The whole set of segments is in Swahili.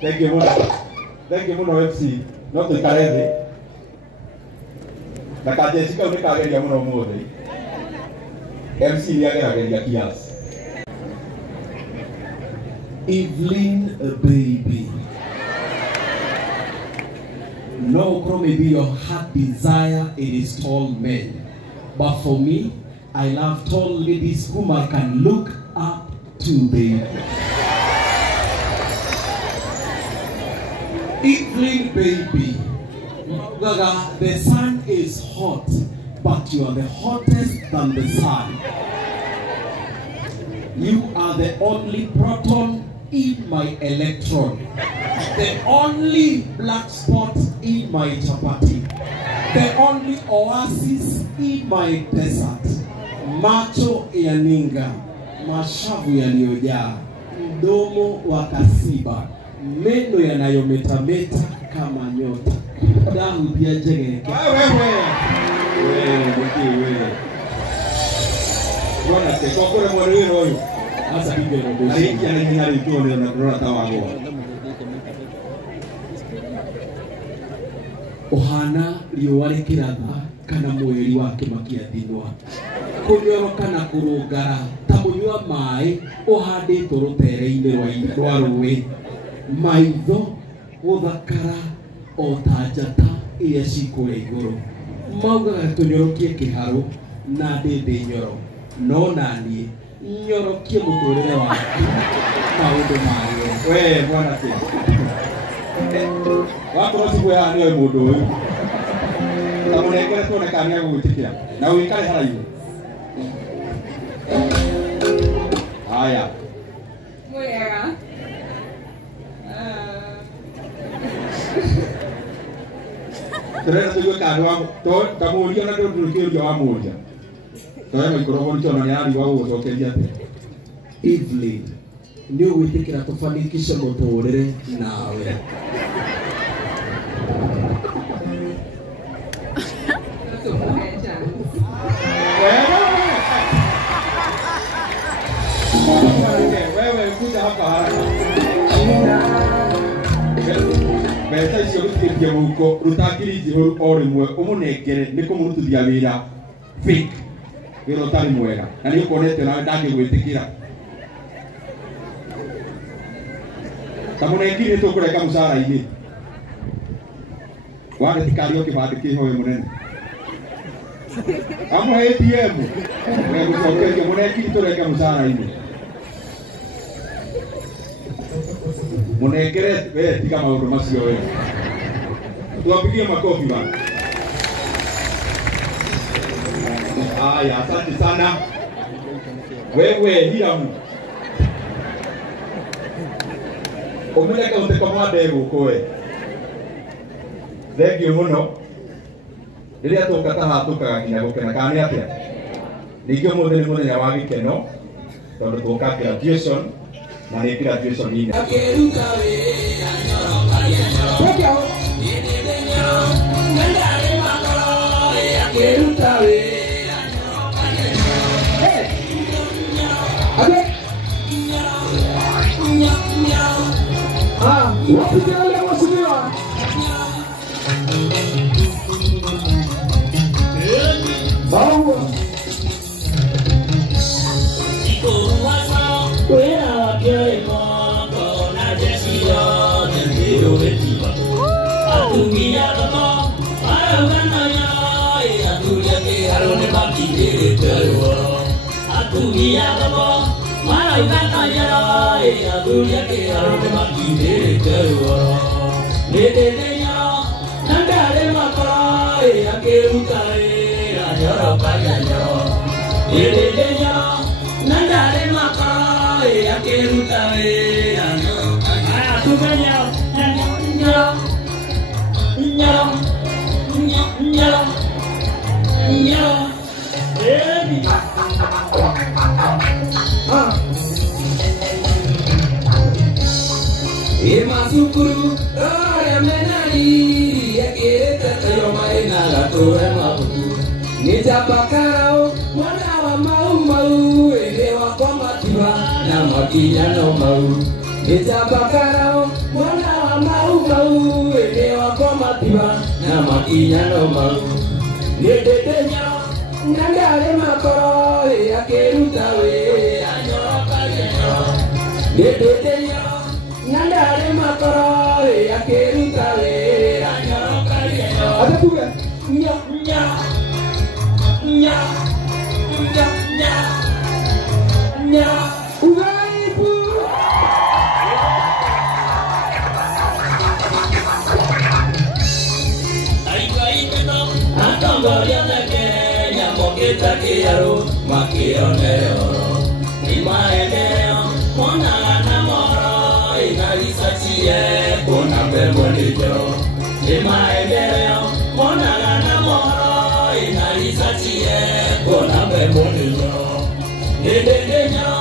Thank you, Mono FC. Not the Karede. The Kajessica will carry Yamuno Mode. MC Yaga. Evelyn, baby. No, may be your heart desire, it is tall men. But for me, I love tall ladies whom I can look up to, baby. Evelyn, baby. The sun is hot, but you are the hottest than the sun. You are the only proton in my electron, the only black spot in my chapati, the only oasis in my desert. Macho ya ninga, mashavu yaliyojaa, mdomo wa kasiba, meno yanayometameta kama nyota. Damu pia jege. Wewe. Bwana sekokore mwana huyo. Asa bibi ndio. Aiki ananyari tu ndio na corona tawago. Ohana riwale kiratha kana mweri wake makiathinwa. Kunyoroka na kurungara ta munywa mai uhanditwo rutere-ini rwa rũĩ. Maitho guthakara o ta njata iria cikũrĩa igũrũ. Maugaga tũnyorokie kĩharũ na ndĩndĩ nyoro. No naniĩ nyorokie mũtũrĩre waku maũndũ magĩe. We bwana tia. Wakorwo siku ya nĩoĩ mũndũ ũyũ. Ta mũnengere tuoneka nĩ agũgwĩtĩkĩra. Na ũikare haraihu. Haya. Mwega. Terena tuyo kadwa to tamuria na ndio kĩũria wa mũria. Toya microphone tona ni ari wa gũcokeria ate. Evelyn, nĩ ũgwĩtĩkĩra tũfanikishe mũtũrĩre nawe. Wewe kuja hapa haraka. Mesa icio gũtikĩrĩtie mũhuko rutakiri njihũru o rĩmwe ũmũnengere nĩ kũmũrutithia wĩra fake wĩra ũtarĩ mwega na nĩ ũkonete nawe ndangĩgwĩtĩkĩra. Ta mũnengiri nĩ tũkũrenga mũcara-inĩ wage tikario kĩbandĩ kĩhoe mũnene amũhe ATM we gũcokeria mũnengiri tũrenge mũcara-inĩ. Munengere we tiga maũndũ macio we. Tuwapigie makofi bana. Aya, asante sana. Wewe Hiramu. Umeleka uteka mwade gukoe. Thank you muno. Rĩrĩa tũkata hatũkaga nginya gũkena kana nĩ atĩa. Ningĩ mũthenya nĩ mũthenya wa gĩkeno tondũ tũka graduation. Mane graduation hii. Sukuru, ora menari, yakireta yoma inala toema buku. Nijapa karao, mwana wa mau mau, ende wa kwa matiwa, na makinyano mau Nitabakarao mwana wa mau Ede wako matiba na makinyano mau Nedetenya nangare makoro Akeruta we anyoroka genyo Nedetenya nangare makoro Akeruta we anyoroka genyo Atakuga Nya nya nya nya nya nya Ugaibu Antongoria na Kenya moketa kiaro makioneo ni maeneo mona na moro inalisa chie kuna mbemonijo ni maeneo mona na moro inalisa chie kuna mbemonijo Ndendenyo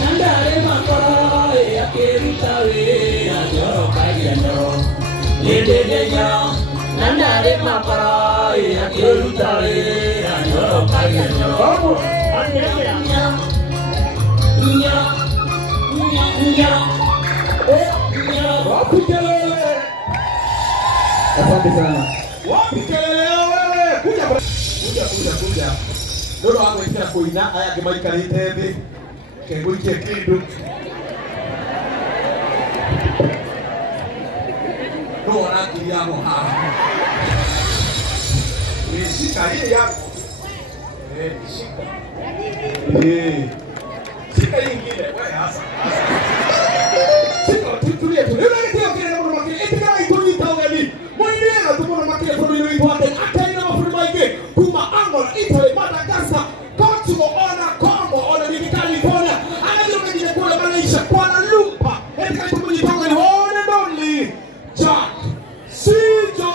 nandare makoro ya kerutawe anyoroka geno Ndendenyo nandare makoro ya kerutawe anyoroka geno wapi kelele? Asante sana. Wapi kelele wewe? Kuja. Ndio wangu ikira kuina aya gemaikarite thi. Kenguikie kindu. Ndio wanakili yako hapa. Shika hii yako. Shika. Shika nyingine wewe hasa. Shika tulie. Unaelewa kile ndio makile. Etika itunyita ugani. Mwenyewe tuko makile kwa nini tuande akaina mafuriko yake. Kuma Angola, Italy, Madagascar, Portugal, Congo, California. Anajua kile kule Malaysia, Kuala Lumpur. Etika itunyita ugani. One and only Jack Sijo.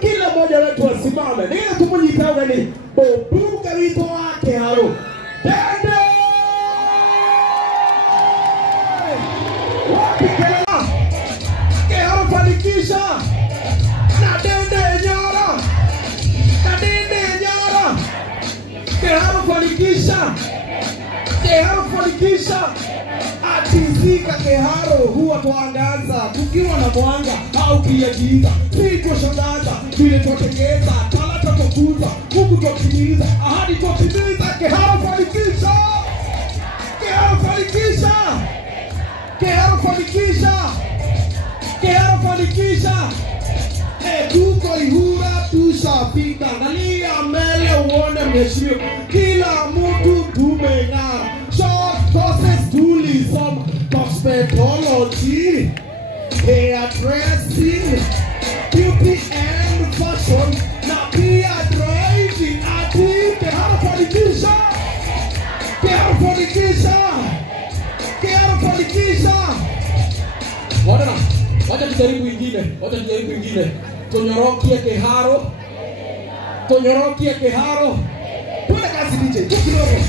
kila mmoja wetu asimame. Nile tumunyitawe ni Bobuga wito wake haro. Dende! Wapi kelele? Keharo fanikisha. Na dende nyara. Na dende nyara. Keharo fanikisha. Keharo fanikisha. Atizika Keharo huwa tuangaza tukiwa na mwanga au kiagiza si kushangaza vile tutekeza talata tukuza Mungu tutimiza ahadi tutimiza Keharo fanikisha Keharo fanikisha Keharo fanikisha Keharo fanikisha tuko ihura tushafika nalia mbele uone mheshimiwa kila mtu tumeng'ara short courses tulisoma cosmetology hairdressing beauty and fashion na pia driving ati Keharo fanikisha Keharo fanikisha Keharo fanikisha wadana wacha tujaribu ingine tunyorokie Keharo tuende kazi DJ tukidogo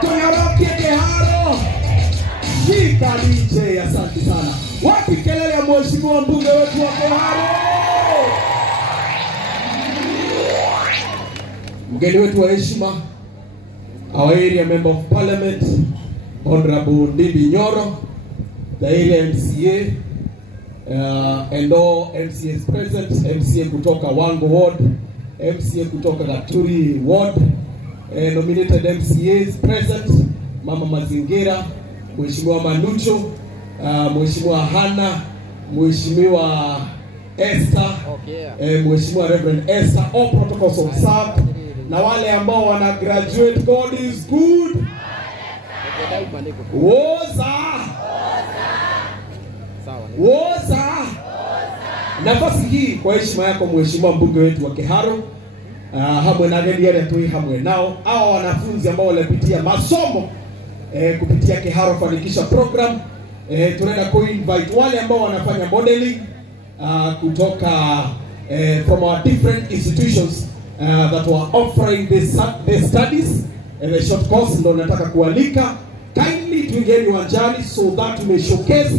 tunyorokie Keharo shika DJ asante sana wapi kelele ya mheshimiwa mbunge wetu wa Keharo mgeni wetu wa heshima our area member of parliament Honorable Ndindi Nyoro the area MCA and all MCAs present MCA kutoka Wango ward MCA kutoka Gaturi ward nominated MCAs present Mama Mazingira Mheshimiwa Manucho Mheshimiwa Hana Mheshimiwa Esther Mheshimiwa Reverend Esther all protocols observed na wale ambao wana graduate God is good woza nafasi hii kwa heshima yako mheshimiwa mbunge wetu wa Keharo hamwe na geni yale tu hamwe nao hao wanafunzi ambao walipitia masomo kupitia Keharo fanikisha program tunaenda ku-invite wale ambao wanafanya modeling kutoka from our different institutions that were offering the studies the short course ndo nataka kualika kindly tuingieni uwanjani so that we may showcase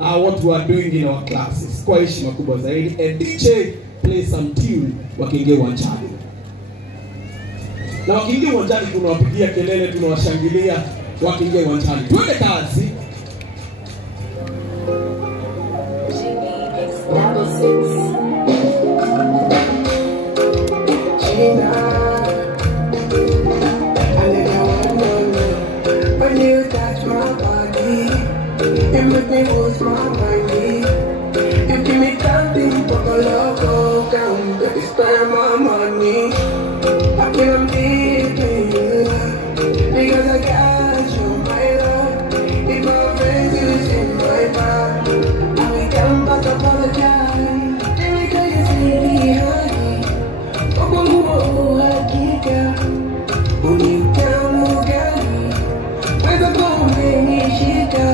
what we are doing in our classes kwa heshima kubwa zaidi and DJ play some tune wakiingia uwanjani na wakiingia uwanjani tunawapigia kelele tunawashangilia wakiingia uwanjani twende kazi Everything was my money. You give me something to go loco, down to spend my money. I can't be because I got you, my love. If my friends is in my mind, I will come back apologize. Every day you see me honey. Oh, hakika. Unitamu gani? Weza kumenishika.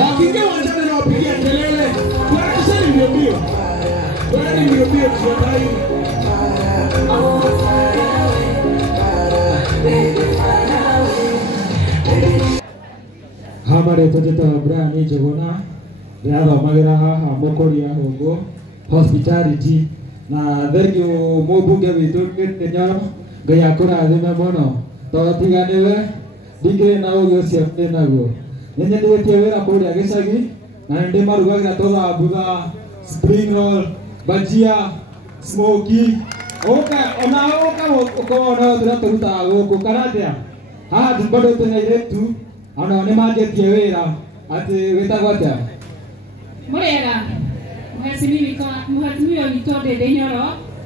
wakiingia uwanjani na wapigia kelele tuharakisheni mbio tuharakisheni mbio tuwatai Hamare tujeta Brian Jogona yathomagĩra haha Mũkũria Hũngũ hospitality na thank you mũmbunge witũ Nyoro Ngai akũrathime mũno tondũ tiganĩwe ndingĩrĩ na ũgĩ ũcio ndĩ naguo nĩnyendete wĩra kũrĩa gĩcagi na nĩ marugagĩra tũthambutha spring roll bajia smoky ona ũkona tũrĩa tũrutaga gũkũ kana atĩa haha bado twĩna airĩtu ona nĩ manjĩtie wĩra atĩ wĩtagwo atĩa Mũrĩega Mheshimiwa witũ Ndindi Nyoro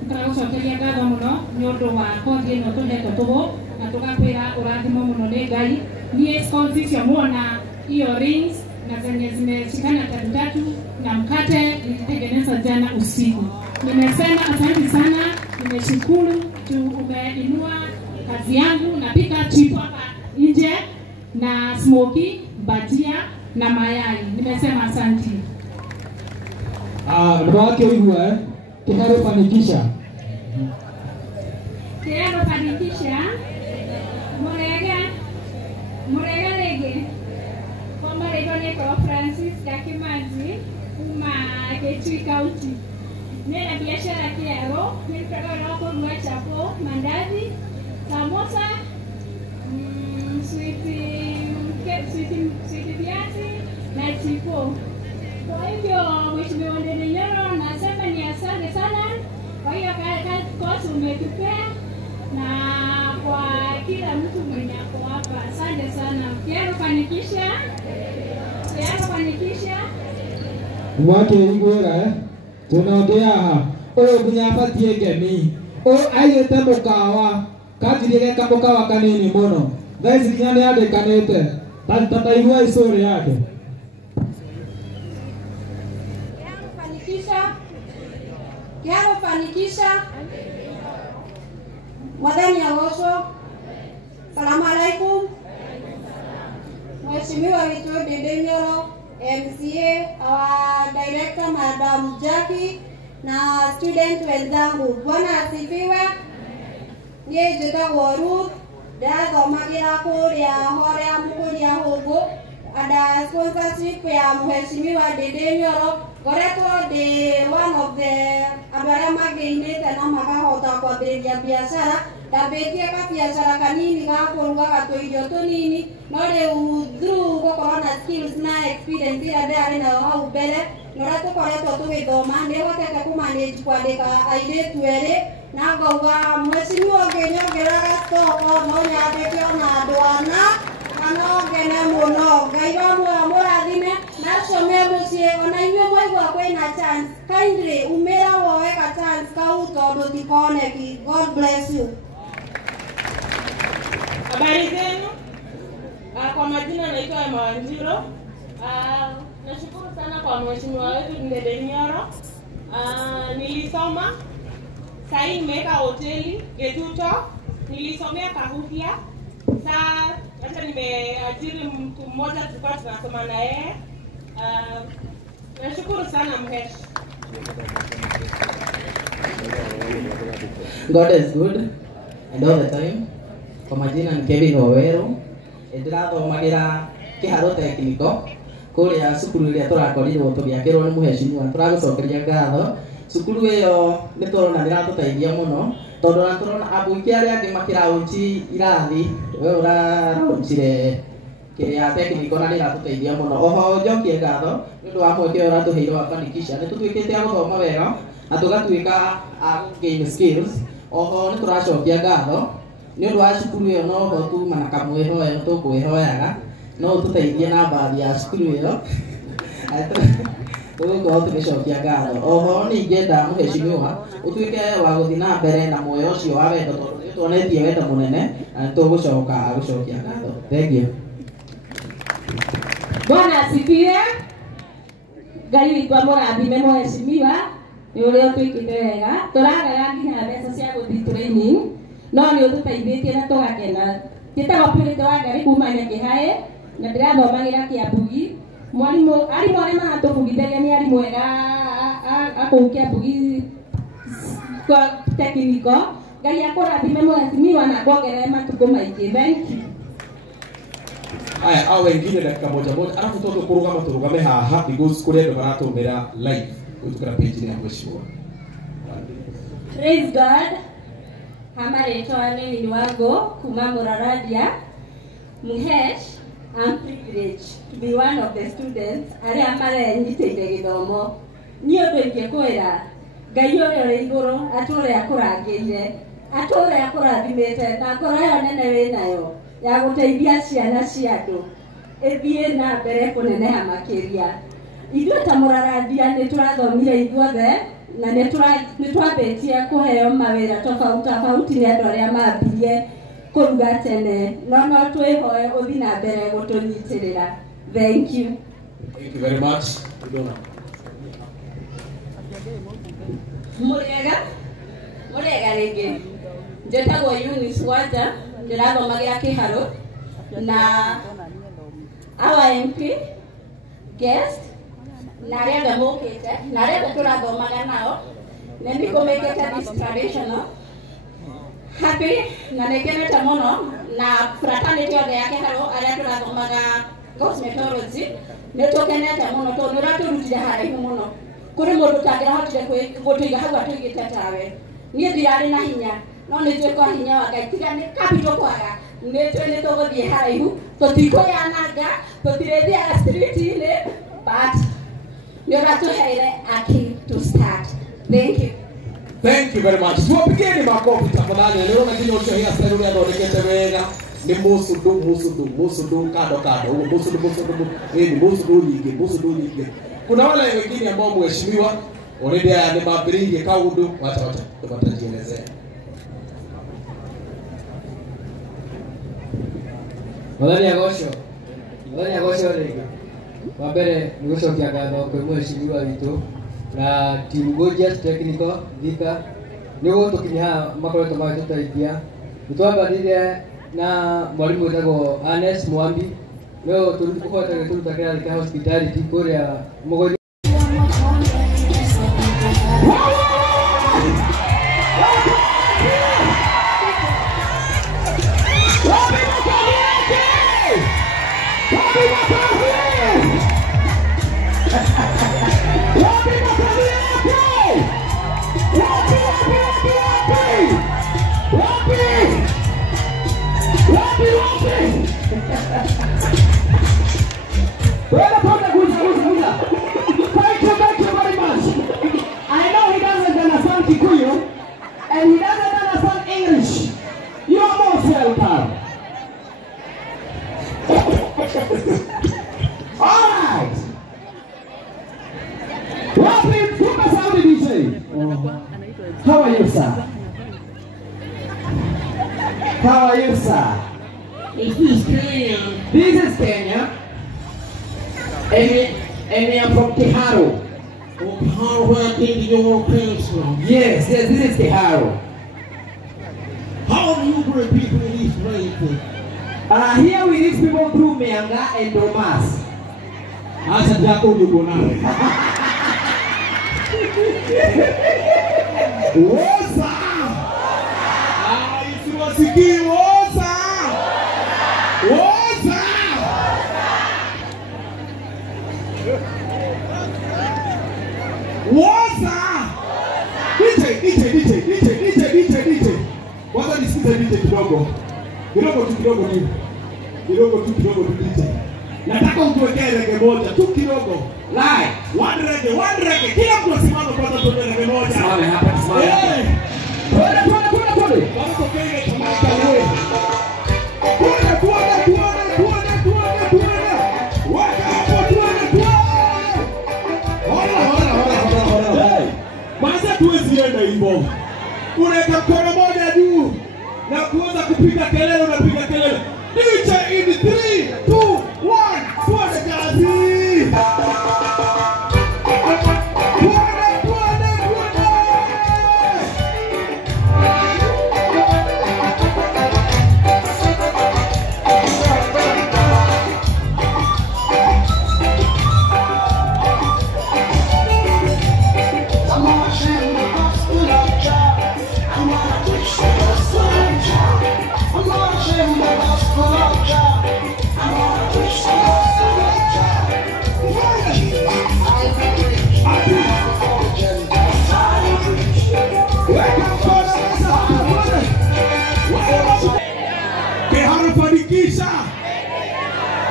tũragũcokeria ngatho mũno nĩ ũndũ wa kothi ĩno tũhetwo tũgũ na tũgakwĩra ũrathimwo mũno nĩ Ngai niĩ sconsi cia muona earrings na zenye zimeshikana tatu na mkate nilitengeneza jana usiku. Nimesema asante sana, nimeshukuru tu umeinua kazi yangu. Napika chipo hapa nje na smoky, bajia na mayai. Nimesema asante. Ndio wake huyu Kiharo fanikisha. Kiharo fanikisha. Murega lege. Kwa maregone kwa Francis Kakimazi uma Kitui County. Nina biashara Kiharo, nilitaka roko kwa chapo, mandazi, samosa, sweet viazi na chipo. Kwa hivyo Mheshimiwa Ndenyoro nasema ni asante sana. Kwa hiyo kazi umetupea na kwa kila mtu mwenye ako hapa asante sana. Kiharo fanikisha. Kiharo fanikisha. Mwake igwera tunaongea haha kunyabatie ngemi aiyete mukawa kanjirire kamukawa kanini muno thaici nginya nĩ andĩkanĩte tataigua icũrĩ yake. Kiharo fanikisha. Mwadhani ya Osho. Salamu alaikum. Mheshimiwa Wito Ndenyoro, MCA, our director Madam Jackie na student wenzangu. Bwana asifiwe. Niĩ njĩtagwo Ruth, ndathomagira kũrĩa Horea Mũkũria Hũngũ under sponsorship ya Mheshimiwa Ndenyoro. Ngoretwo ndĩ one of the andũ arĩa mangĩinĩte na makahota kwambĩrĩria biacara. Ndambĩtie kabiacara kanini ga kũrugaga tũirio tũnini, no rĩu through gũkorwo na skills na experience ĩrĩa ndĩrarĩ nayo hau mbere na ũrĩa tũkoretwo tũgĩthoma nĩhotete kũmanage kwandĩka airĩtu erĩ na ngauga Mheshimiwa ũngĩnyongerera stoko no nyandĩke ona andũ ana kana ngene mũno. Ngai wa muoyo mũrathime na acio me mũciĩ ona inyuĩ mwaigua kwĩna chance kindly umĩra woe ka chance kau tondũ tikoneki. God bless you. Habari zenu? Kwa majina naitwa Emma Wanjiro. Nashukuru sana kwa Mheshimiwa wetu Ndenyoro. Nilisoma sasa nimeweka hoteli Getuto, nilisomea Kahukia. Sasa hata nimeajiri mtu mmoja tulikuwa tunasoma na yeye. Nashukuru sana Mhesh. God is good and all the time. Kwa majina ni Kevin Wawero. Ndirathomagira Kiharo Technical kuria cukuru ĩrĩa tũrakorirwo tũgĩakĩrwo nĩ Mheshimiwa. Tũragucokeria ngatho. Cukuru ĩyo nĩ tũrona nĩratũteithia mũno tondũ na tũrona abuiki arĩa angĩ makĩraunchi irathi we ũraunchire kĩrĩa technical na nĩratũteithia mũno. Oho njokie ngatho nĩ ũndũ wa mweke ũyũ ũratũheire wa fanikisha. Nĩ tũtuĩkĩte a gũthoma wega na tũgatuĩka a gain skills. Oho nĩ tũracokia ngatho nĩ ũndũ wa cukuru ĩyo no ho tuma na kamwĩhoya tũkwĩhoyaga no ũtũteithie na baadhi ya cukuru ĩyo tũgũkorwo tũgĩcokia ngatho. Oho nĩingĩenda Mheshimiwa ũtuĩke wa gũthiĩ na mbere na muoyo ũcio wa wendo tondũ nĩtuonetie wendo mũnene na nĩtũgũcoka agũcokia ngatho. Thank you. Bwana asifiwe. Ngai witũ amũrathime Mheshimiwa nĩ ũrĩa ũtwĩkĩte wega. Tũragaga nginya mbeca cia gũthiĩ training no nĩ ũtũteithĩtie na tũgakena. Njĩtagwo Purity Wangari kuma Nyakĩhaĩ na ndĩrathomagĩra Kĩambugi. Arimũ arĩa maratũbundithagia nĩ arimũ ega a kũu Kĩambugi kwa technical. Ngai akũrathime Mheshimiwa na kuongerere matukũ maingĩ. Thank you. Aya au wengine dakika moja moja alafu toto kurugame haha because kule ndo baratumira live kutoka page ya Mheshimiwa. Praise God. Hamaretwa nĩ wangu kuma Muraradia. Mhesh, I'm privileged to be one of the students arĩa marenyitĩire gĩthomo. Niĩ ũndũ ingĩkwĩra Ngai ũrĩa ũrĩ igũrũ atũre akũrangĩire, atũre akũrathimĩte na ngoro ĩyo nene wĩnayo ya gũteithia ciana cia andũ ĩthiĩ na mbere kũneneha makĩria. Ithuĩ ta Muraradia nĩ tũrathomire ithuothe na nĩ twambĩtie kũheo mawĩra tofauti nĩ andũ arĩa mambirie kũruga tene no twĩhoe ũthiĩ na mbere gũtũnyitĩrĩra. Thank you. Thank you very much. Idona. Murega rege. Njetago Eunice Wanja, ndirathomagira Kiharo na our MP guest na arĩa mokĩte na arĩa tũrathomaga nao na nĩkũmĩkĩte this traditional happy na nĩkenete mũno na fraternity yothe ya Kiharo arĩa tũrathomaga cosmetology nĩtũkenete mũno tondũ nĩũratũrutire haraihu mũno kũrĩ mũndũ ũtangĩrahotire gũtũiga hau atũigĩte tawe niĩ ndirarĩ na hinya no nĩtuĩ kwa hinya wa Ngai tiga nĩ capital kwaga nĩtuĩ nĩtũgũthiĩ haraihu tũtikũyananga tũtirĩthiaga street-inĩ but nĩũratũheire aki to start. Thank you. Thank you very much. Tuwapigeni makofi tafadhali. Leo na kinyo cha hia sasa ndio athondekete wega ni musudu kado musudu nyingi. Kuna wale wengine ambao mheshimiwa already ni mabiringe kaundu wacha tutajielezea. Mwathani agocwo rĩngĩ. Wa mbere nĩ gũcokia ngatho kwĩ mheshimiwa witũ na team Gorgeous Technical Thika nĩ gũtũkinyia haha makoretwo magĩtũteithia. Nĩtwambanire na mwarimũ wĩtagwo Ernest Mwambi no tũrutĩte gĩturuta kĩrathi kĩa hospitality kũrĩa mũgũri. Thank you very much. I know he doesn't understand Kikuyu and he doesn't understand English. You are most welcome. All right. Welcome to the Saudi DJ. How are you, sir? How are you, sir? This is Kenya. This is Kenya. And I'm from Kiharo. Oh, Kiharo, where I think your parents from? Yes, this is Kiharo. How do you bring people in these places? Here we reach people through Meanga and Domas. Asa jako yuko nawe. Woza! Isiwasikii woza! Woza! Woza! DJ. Wacha nisikize DJ kidogo. Kidogo tu DJ. Nataka utuwekee rege moja tu kidogo. Live. One reggae. Kila mtu asimame kwanza tuone rege moja. Simame hapa. Twende. Baba tokee tumeka wewe. Tuone. Waka hapo tuone. Hola. Basi tuwezi enda hivyo. Unaweka mkono moja juu na kuanza kupiga kelele, unapiga kelele. DJ in 3, 2, 1, tuone kazi.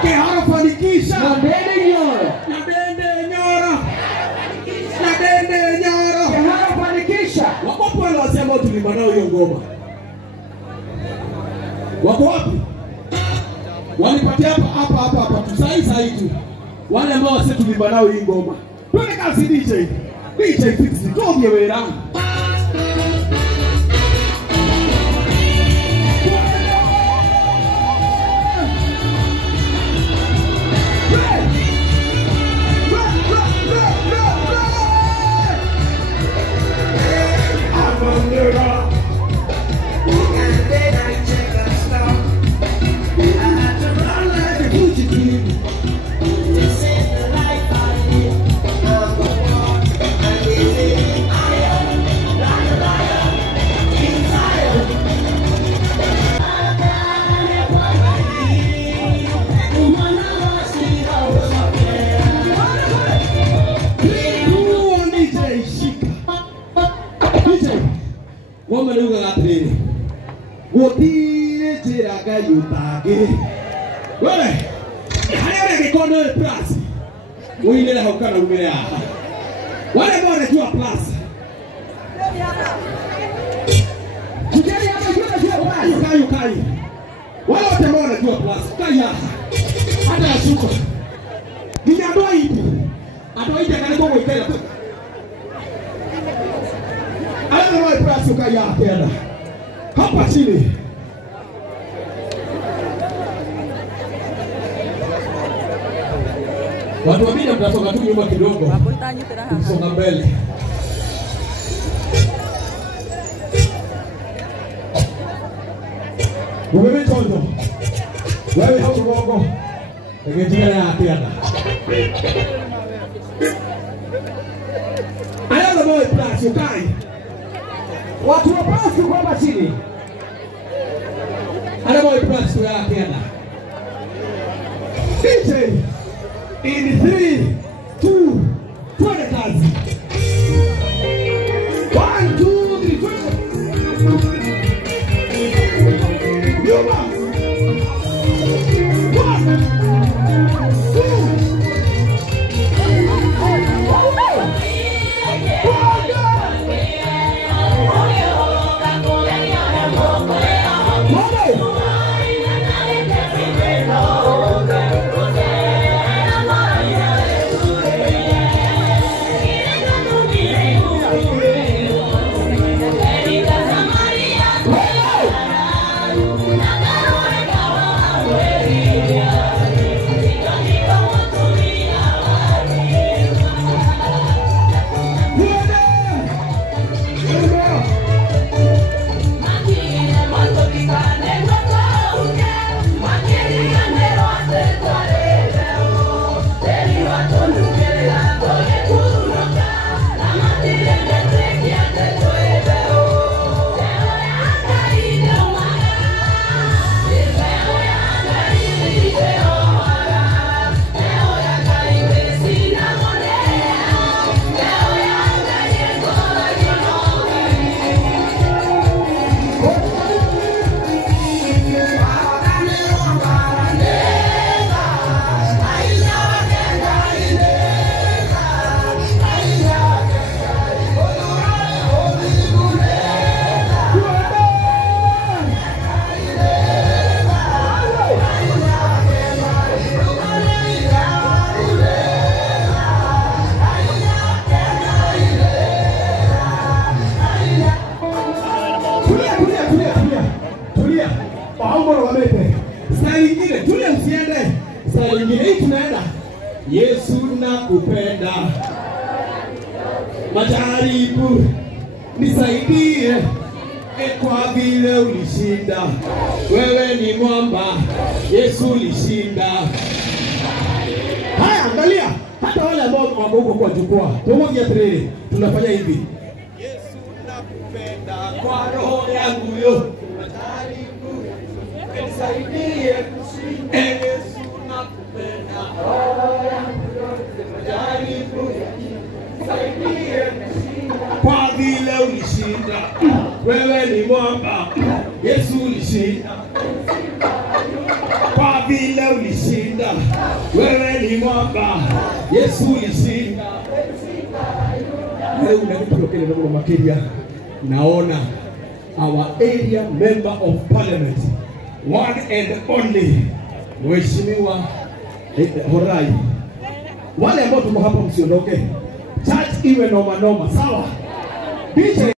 Kiharo fanikisha. Na Dende Nyoro. Kiharo fanikisha. Wako wale wasema tulimba nao hiyo ngoma. Wako wapi? Walipatia hapa tu sai tu. Wale ambao wase tulimba nao hii ngoma. Twende kazi DJ fix it. Toa wera. Roma niuga gatiriri. Gutire njira Ngai utangi. Wewe. Haya ni kono plus. Uinele haukana umea. Wale ambao wanajua plus. Kijana hapa jua kai. Wale wote ambao wanajua plus. Kai hapa. Hata yashuka. Ninadoa hivi. Atoa hivi kana kwa ikela. Ana wale plus kai hapa tena. Hapa chini. Watu wabidi mtasonga tu nyuma kidogo. Kusonga mbele. Wewe tondo. Wewe hapo bongo. Ngejina ya tena. Ayala boy plus ukai. Watu wapasi kwa chini. Ayala boy plus ya tena. DJ in 3, 2, 20 kazi. 1, 2, 3, 20. Yuma. 1, 2. Yesu nakupenda. Majaribu nisaidie kwa vile ulishinda. Wewe ni mwamba. Yesu ulishinda. Haya angalia hata wale ambao wako huko kwa jukwaa. Tumoja treni tunafanya hivi. Yesu nakupenda kwa roho yangu yote. Majaribu nisaidie kushinda. Yesu nakupenda roho yangu yote. Majaribu nisaidie kwa vile ulishinda. Wewe ni mwamba. Yesu ulishinda. Kwa vile ulishinda. Wewe ni mwamba. Yesu ulishinda. Leo unakutokea na makeria. Naona our area member of parliament, one and only Mheshimiwa Horai. Wale ambao tumo hapa msiondoke. Church iwe noma noma, sawa? DJ